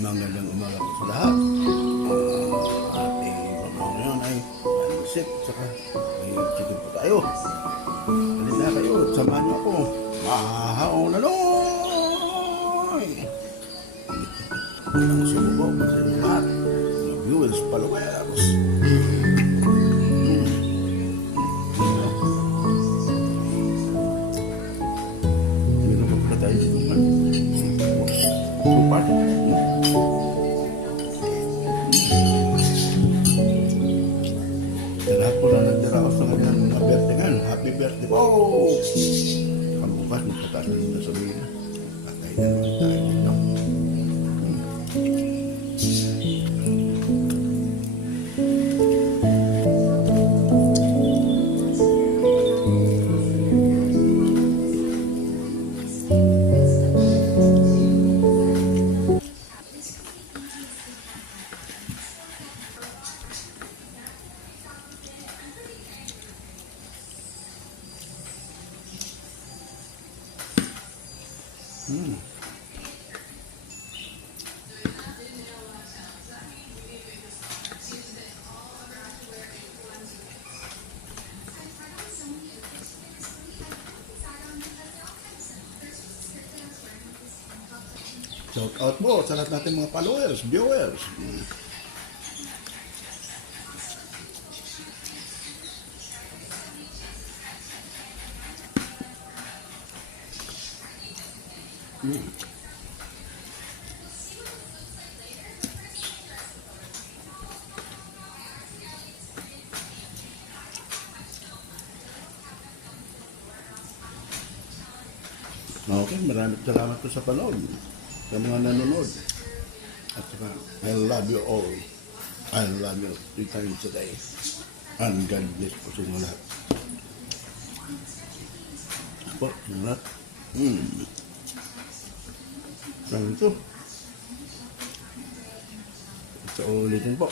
Magandang umaga po sa lahat. Ating pagkakas ngayon ay panisip, saka may chicken po tayo. Halina kayo, samahan niyo ako. Mahahaw na noy! Ang sumubok sa inyo lahat. Mga viewers, followers. Meron pa pala tayo dito man. Supat. Sa lahat po na nagdaraos sa kanyang mga birthday. Happy birthday po! Ang bukas, magkataas na rin na sabihin. Patay na naman tayo dito. Shout out po sa lahat natin mga followers, viewers. Okay, maraming salamat po sa panood, sa mga nanonood. At saka, I love you all. I love you 3 times a day. And God bless po sa inyo lahat. Po, sa lahat. Saan ito? Sa ulitin po.